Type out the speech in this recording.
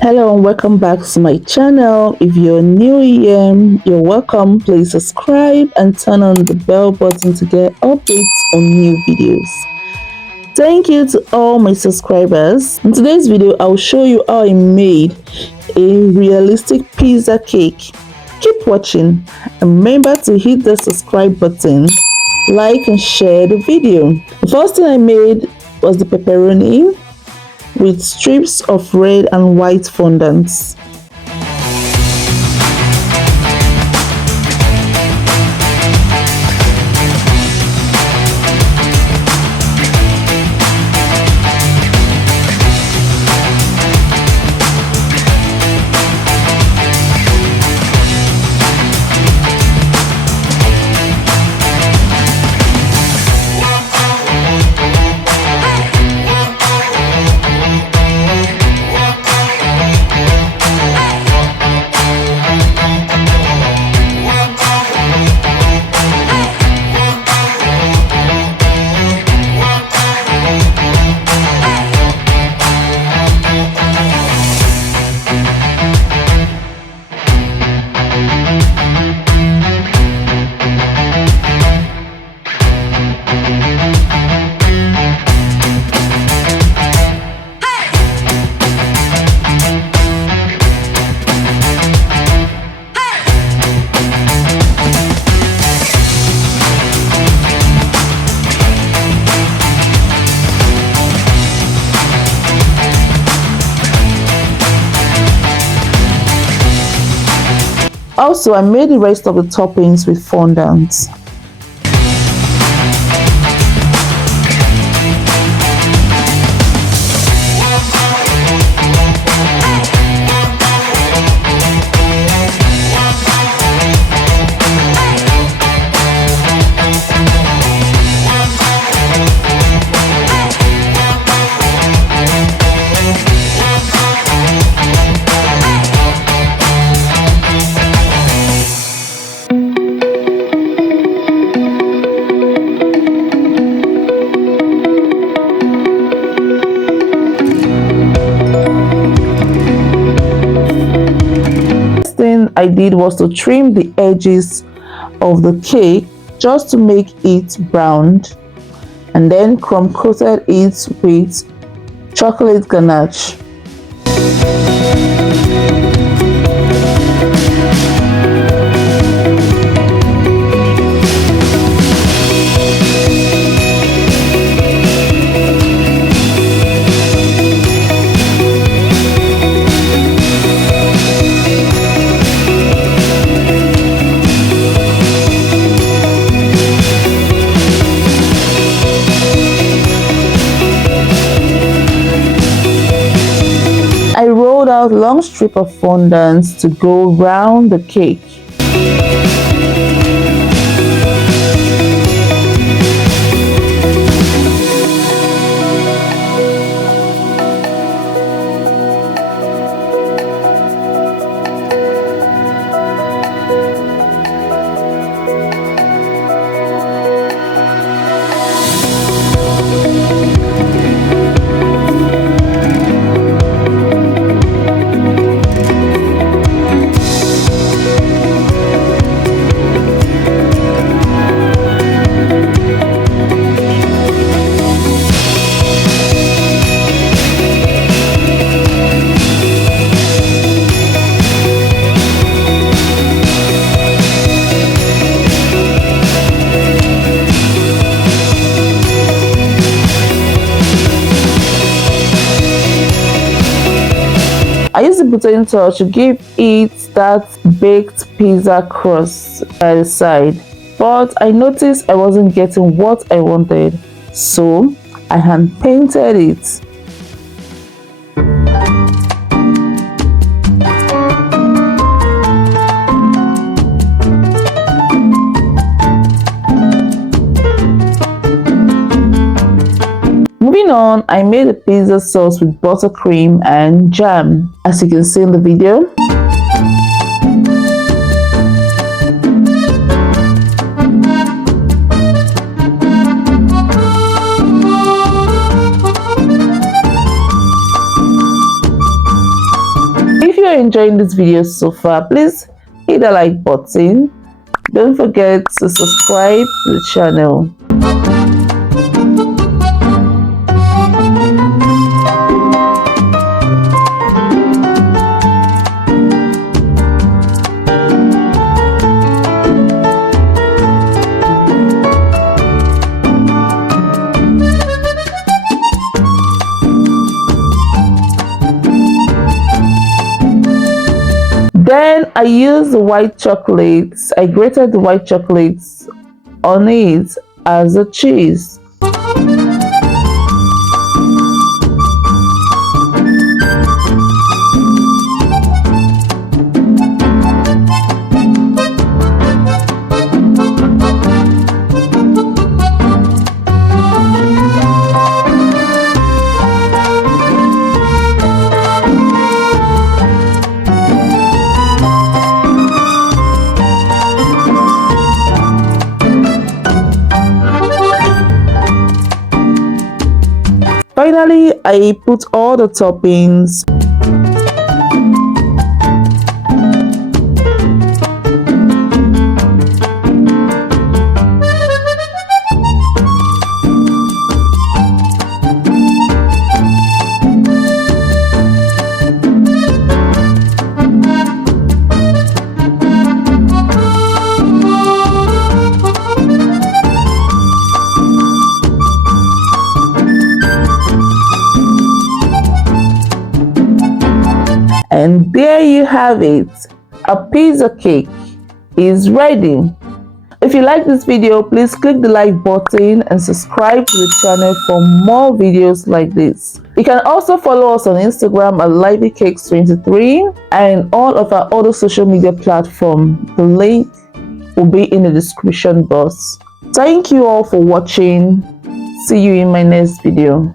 Hello and welcome back to my channel. If you're new here, you're welcome. Please subscribe and turn on the bell button to get updates on new videos. Thank you to all my subscribers. In today's video, I'll show you how I made a realistic pizza cake. Keep watching and remember to hit the subscribe button, like and share the video. The first thing I made was the pepperoni with strips of red and white fondants. Also, I made the rest of the toppings with fondant. I did was to trim the edges of the cake just to make it browned, and then crumb coated it with chocolate ganache. I rolled out long strip of fondant to go round the cake. I used the potato to give it that baked pizza crust by the side, but I noticed I wasn't getting what I wanted, so I hand painted it. Moving on, I made a pizza sauce with buttercream and jam, as you can see in the video. you're enjoying this video so far, please hit the like button. Don't forget to subscribe to the channel. Then I used the white chocolates. I grated the white chocolates on it as a cheese. Finally, I put all the toppings. And there you have it. A pizza cake is ready. If you like this video, please click the like button and subscribe to the channel for more videos like this. You can also follow us on Instagram at livelycakes23 and all of our other social media platforms. The link will be in the description box. Thank you all for watching. See you in my next video.